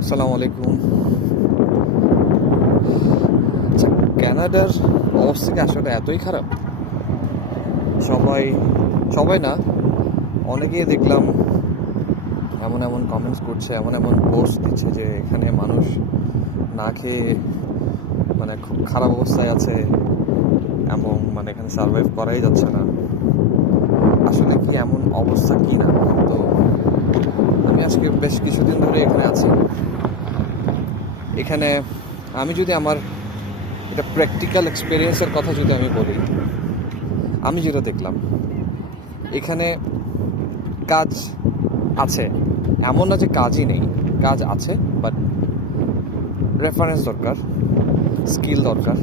আসসালামু আলাইকুম। আচ্ছা ক্যানাডার অবস্থা কি আসলে এতই খারাপ? সবাই সবাই না, অনেকেই দেখলাম এমন এমন কমেন্টস করছে, এমন এমন পোস্ট দিচ্ছে যে এখানে মানুষ না খেয়ে মানে খুব খারাপ অবস্থায় আছে এবং মানে এখানে সার্ভাইভ করাই যাচ্ছে না। আসলে কি এমন অবস্থা কি না? তো আমি আজকে বেশ কিছুদিন ধরে এখানে আছি। এখানে আমি যদি আমার এটা প্র্যাকটিক্যাল এক্সপিরিয়েন্সের কথা যদি আমি বলি, আমি যেটা দেখলাম, এখানে কাজ আছে। এমন না যে কাজই নেই, কাজ আছে বাট রেফারেন্স দরকার স্কিল দরকার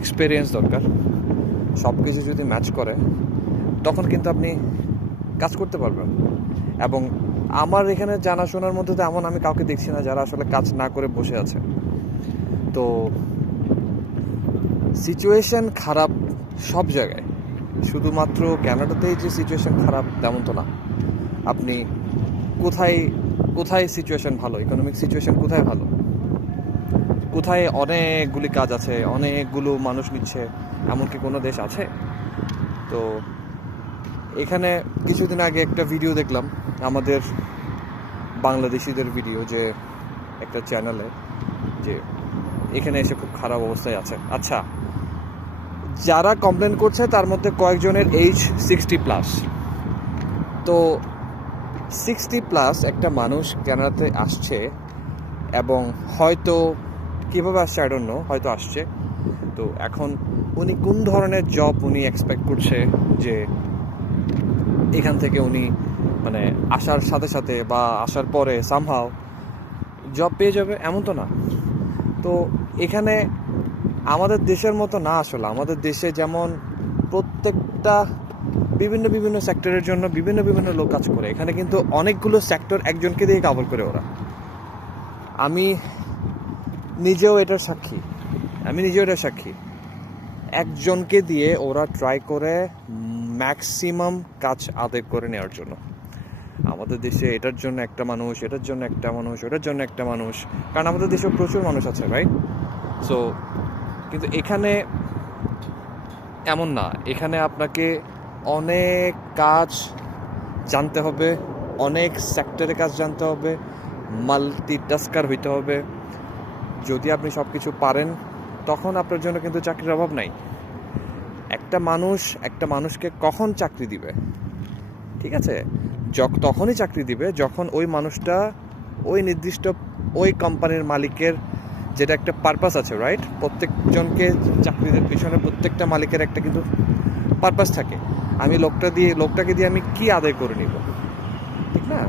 এক্সপিরিয়েন্স দরকার। সব কিছু যদি ম্যাচ করে, তখন কিন্তু আপনি কাজ করতে পারবেন এবং আমার এখানে জানাশোনার মধ্যে তো এমন আমি কাউকে দেখছি না যারা আসলে কাজ না করে বসে আছে। তো সিচুয়েশন খারাপ সব জায়গায়। শুধুমাত্র ক্যানাডাতেই যে সিচুয়েশন খারাপ তেমন তো না। আপনি কোথায় কোথায় সিচুয়েশন ভালো? ইকোনমিক সিচুয়েশন কোথায় ভালো? কোথায় অনেকগুলি কাজ আছে, অনেকগুলো মানুষ নিচ্ছে এমন কি কোনো দেশ আছে? তো এখানে কিছুদিন আগে একটা ভিডিও দেখলাম, আমাদের বাংলাদেশিদের ভিডিও যে একটা চ্যানেলে যে এখানে এসে খুব খারাপ অবস্থায় আছে। আচ্ছা যারা কমপ্লেন করছে তার মধ্যে কয়েকজনের এইজ সিক্সটি প্লাস তো সিক্সটি প্লাস একটা মানুষ ক্যানাডাতে আসছে এবং হয়তো কীভাবে আসছে আই ডোন্ট নো হয়তো আসছে। তো এখন উনি কোন ধরনের জব উনি এক্সপেক্ট করছে যে এখান থেকে উনি মানে আসার সাথে সাথে বা আসার পরে সামহাও জব পেয়ে যাবে, এমন তো না। তো এখানে আমাদের দেশের মতো না আসলে। আমাদের দেশে যেমন প্রত্যেকটা বিভিন্ন বিভিন্ন সেক্টরের জন্য বিভিন্ন বিভিন্ন লোক কাজ করে। এখানে কিন্তু অনেকগুলো সেক্টর একজনকে দিয়ে কাভার করে ওরা। আমি নিজেও এটার সাক্ষী। আমি নিজেও এটার সাক্ষী। একজনকে দিয়ে ওরা ট্রাই করে ম্যাক্সিমাম কাজ আদায় করে নেওয়ার জন্য। আমাদের দেশে এটার জন্য একটা মানুষ, এটার জন্য একটা মানুষ, ওটার জন্য একটা মানুষ, কারণ আমাদের দেশে প্রচুর মানুষ আছে ভাই। সো কিন্তু এখানে এমন না। এখানে আপনাকে অনেক কাজ জানতে হবে, অনেক সেক্টরে কাজ জানতে হবে মাল্টি টাস্কার হইতে হবে। যদি আপনি সব কিছু পারেন, তখন আপনার জন্য কিন্তু চাকরির অভাব নাই। একটা মানুষ, একটা মানুষকে কখন চাকরি দিবে? ঠিক আছে? তখনই চাকরি দিবে যখন ওই মানুষটা ওই নির্দিষ্ট ওই কোম্পানির মালিকের যেটা একটা পারপাস আছে রাইট প্রত্যেকজনকে চাকরিদের পিছনে প্রত্যেকটা মালিকের একটা কিন্তু পারপাস থাকে। আমি লোকটা দিয়ে, লোকটাকে দিয়ে আমি কি আদায় করে নিব? ঠিক না?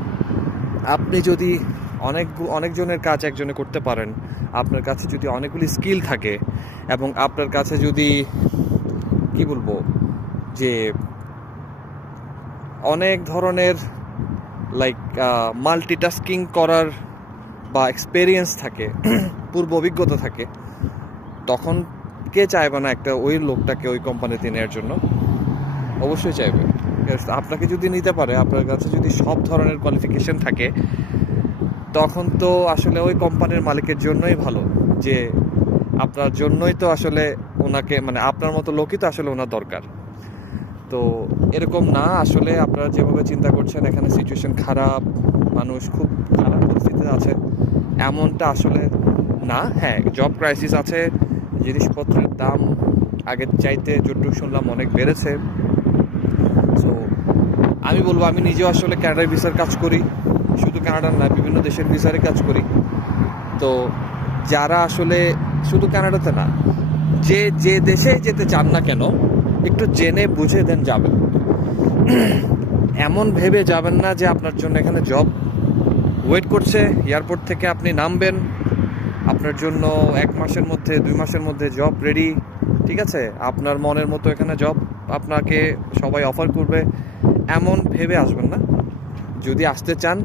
আপনি যদি অনেক অনেকজনের কাজ একজনে করতে পারেন, আপনার কাছে যদি অনেকগুলি স্কিল থাকে এবং আপনার কাছে যদি কি বলব, যে অনেক ধরনের লাইক মাল্টিটাস্কিং করার বা এক্সপেরিয়েন্স থাকে, পূর্ব অভিজ্ঞতা থাকে, তখন কে চাইবে না একটা ওই লোকটাকে ওই কোম্পানিতে নেওয়ার জন্য? অবশ্যই চাইবে। আপনাকে যদি নিতে পারে, আপনার কাছে যদি সব ধরনের কোয়ালিফিকেশন থাকে, তখন তো আসলে ওই কোম্পানির মালিকের জন্যই ভালো, যে আপনার জন্যই তো আসলে ওনাকে মানে আপনার মতো লোকই তো আসলে ওনার দরকার। তো এরকম না, আসলে আপনারা যেভাবে চিন্তা করছেন, এখানে সিচুয়েশন খারাপ, মানুষ খুব খারাপ পরিস্থিতিতে আছে, এমনটা আসলে না। হ্যাঁ জব ক্রাইসিস আছে, জিনিসপত্রের দাম আগের চাইতে যতটুকু শুনলাম অনেক বেড়েছে। সো আমি বলব, আমি নিজেও আসলে ক্যানাডার ভিসার কাজ করি, শুধু কানাডার না, বিভিন্ন দেশের ভিসারে কাজ করি। তো যারা আসলে শুধু কানাডাতে না যে যে দেশে যেতে চান না কেন, একটু জেনে বুঝে দেন যাবেন। এমন ভেবে যাবেন না যে আপনার জন্য এখানে জব। ওয়েট করছে, এয়ারপোর্ট থেকে আপনি নামবেন। আপনার জন্য এক মাসের মধ্যে, দুই মাসের মধ্যে জব রেডি। ঠিক আছে? আপনার মনের মতো এখানে জব আপনাকে সবাই অফার করবে। এমন ভেবে আসবেন না। যদি আসতে চান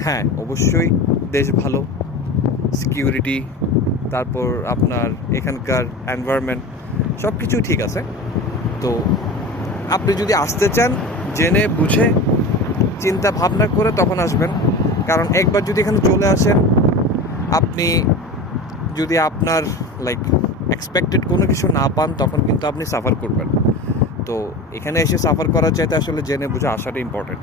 হ্যাঁ অবশ্যই দেশ ভালো। সিকিউরিটি তারপর আপনার এখানকার এনভায়রনমেন্ট সব কিছুই ঠিক আছে। তো আপনি যদি আসতে চান, জেনে বুঝে চিন্তা ভাবনা করে তখন আসবেন। কারণ একবার যদি এখানে চলে আসেন, আপনি যদি আপনার লাইক এক্সপেক্টেড কোনো কিছু না পান, তখন কিন্তু আপনি সাফার করবেন। তো এখানে এসে সাফার করার চাইতে আসলে জেনে বুঝে আসাটা ইম্পর্টেন্ট